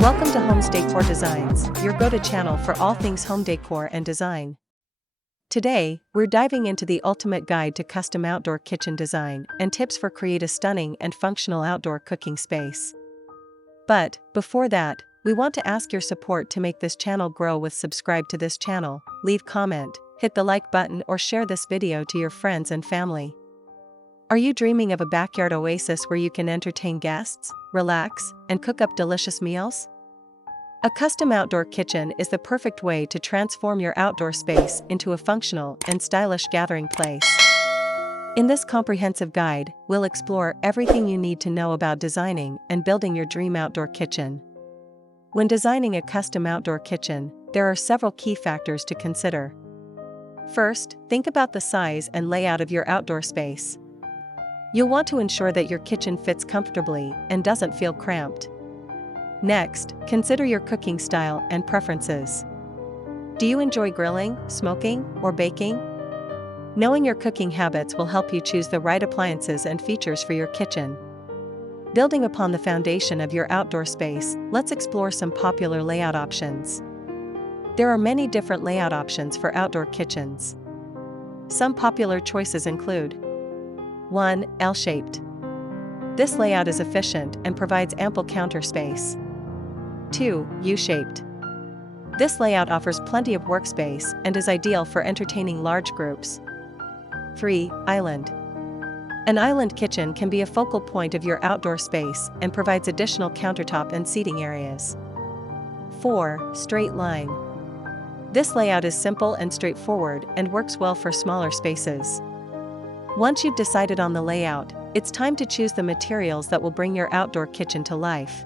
Welcome to Homes Decor Designs, your go-to channel for all things home decor and design. Today, we're diving into the ultimate guide to custom outdoor kitchen design and tips for create a stunning and functional outdoor cooking space. But, before that, we want to ask your support to make this channel grow with subscribe to this channel, leave comment, hit the like button or share this video to your friends and family. Are you dreaming of a backyard oasis where you can entertain guests, relax, and cook up delicious meals? A custom outdoor kitchen is the perfect way to transform your outdoor space into a functional and stylish gathering place. In this comprehensive guide, we'll explore everything you need to know about designing and building your dream outdoor kitchen. When designing a custom outdoor kitchen, there are several key factors to consider. First, think about the size and layout of your outdoor space. You'll want to ensure that your kitchen fits comfortably and doesn't feel cramped. Next, consider your cooking style and preferences. Do you enjoy grilling, smoking, or baking? Knowing your cooking habits will help you choose the right appliances and features for your kitchen. Building upon the foundation of your outdoor space, let's explore some popular layout options. There are many different layout options for outdoor kitchens. Some popular choices include 1. L-shaped. This layout is efficient and provides ample counter space. 2. U-shaped. This layout offers plenty of workspace and is ideal for entertaining large groups. 3. Island. An island kitchen can be a focal point of your outdoor space and provides additional countertop and seating areas. 4. Straight line. This layout is simple and straightforward and works well for smaller spaces. Once you've decided on the layout, it's time to choose the materials that will bring your outdoor kitchen to life.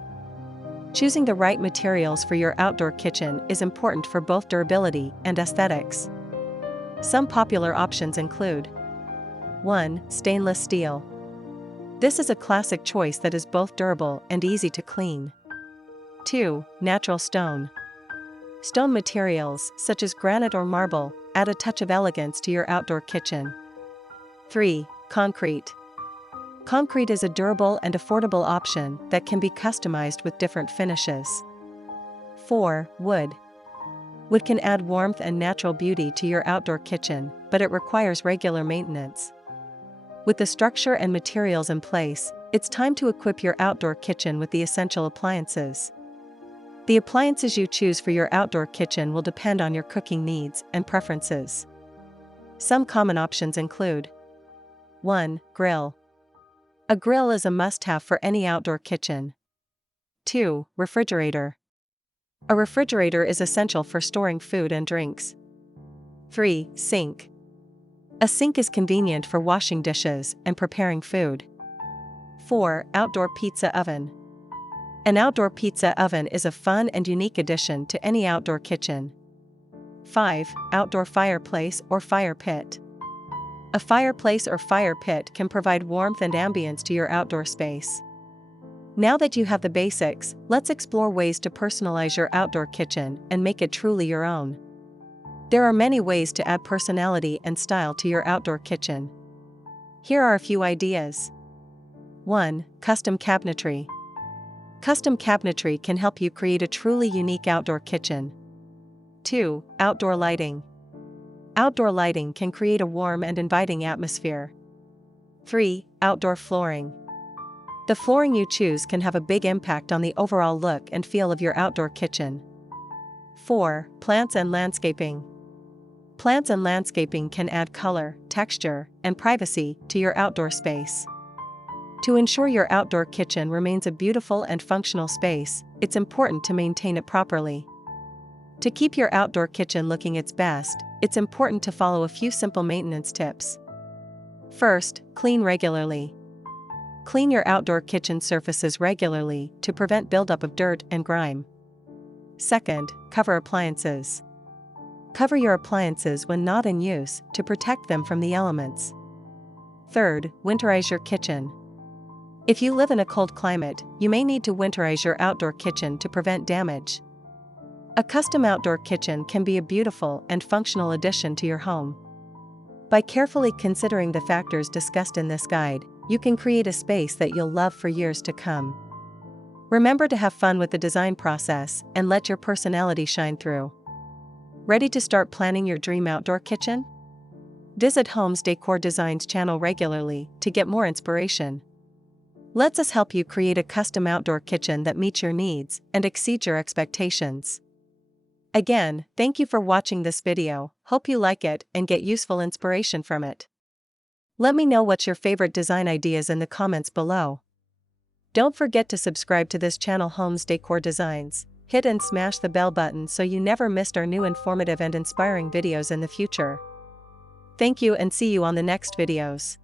Choosing the right materials for your outdoor kitchen is important for both durability and aesthetics. Some popular options include 1. Stainless steel. This is a classic choice that is both durable and easy to clean. 2. Natural stone. Stone materials, such as granite or marble, add a touch of elegance to your outdoor kitchen. 3. Concrete. Concrete is a durable and affordable option that can be customized with different finishes. 4. Wood. Wood can add warmth and natural beauty to your outdoor kitchen, but it requires regular maintenance. With the structure and materials in place, it's time to equip your outdoor kitchen with the essential appliances. The appliances you choose for your outdoor kitchen will depend on your cooking needs and preferences. Some common options include 1. Grill. A grill is a must-have for any outdoor kitchen. 2. Refrigerator. A refrigerator is essential for storing food and drinks. 3. Sink. A sink is convenient for washing dishes and preparing food. 4. Outdoor pizza oven. An outdoor pizza oven is a fun and unique addition to any outdoor kitchen. 5. Outdoor fireplace or fire pit. A fireplace or fire pit can provide warmth and ambience to your outdoor space. Now that you have the basics, let's explore ways to personalize your outdoor kitchen and make it truly your own. There are many ways to add personality and style to your outdoor kitchen. Here are a few ideas. 1. Custom cabinetry. Custom cabinetry can help you create a truly unique outdoor kitchen. 2. Outdoor lighting. Outdoor lighting can create a warm and inviting atmosphere. 3. Outdoor flooring. The flooring you choose can have a big impact on the overall look and feel of your outdoor kitchen. 4. Plants and landscaping. Plants and landscaping can add color, texture, and privacy to your outdoor space. To ensure your outdoor kitchen remains a beautiful and functional space, it's important to maintain it properly. To keep your outdoor kitchen looking its best, it's important to follow a few simple maintenance tips. First, clean regularly. Clean your outdoor kitchen surfaces regularly to prevent buildup of dirt and grime. Second, cover appliances. Cover your appliances when not in use to protect them from the elements. Third, winterize your kitchen. If you live in a cold climate, you may need to winterize your outdoor kitchen to prevent damage. A custom outdoor kitchen can be a beautiful and functional addition to your home. By carefully considering the factors discussed in this guide, you can create a space that you'll love for years to come. Remember to have fun with the design process and let your personality shine through. Ready to start planning your dream outdoor kitchen? Visit Homes Decor Designs channel regularly to get more inspiration. Let us help you create a custom outdoor kitchen that meets your needs and exceeds your expectations. Again, thank you for watching this video. Hope you like it and get useful inspiration from it. Let me know what's your favorite design ideas in the comments below. Don't forget to subscribe to this channel, Homes Decor Designs. Hit and smash the bell button so you never missed our new informative and inspiring videos in the future. Thank you and see you on the next videos.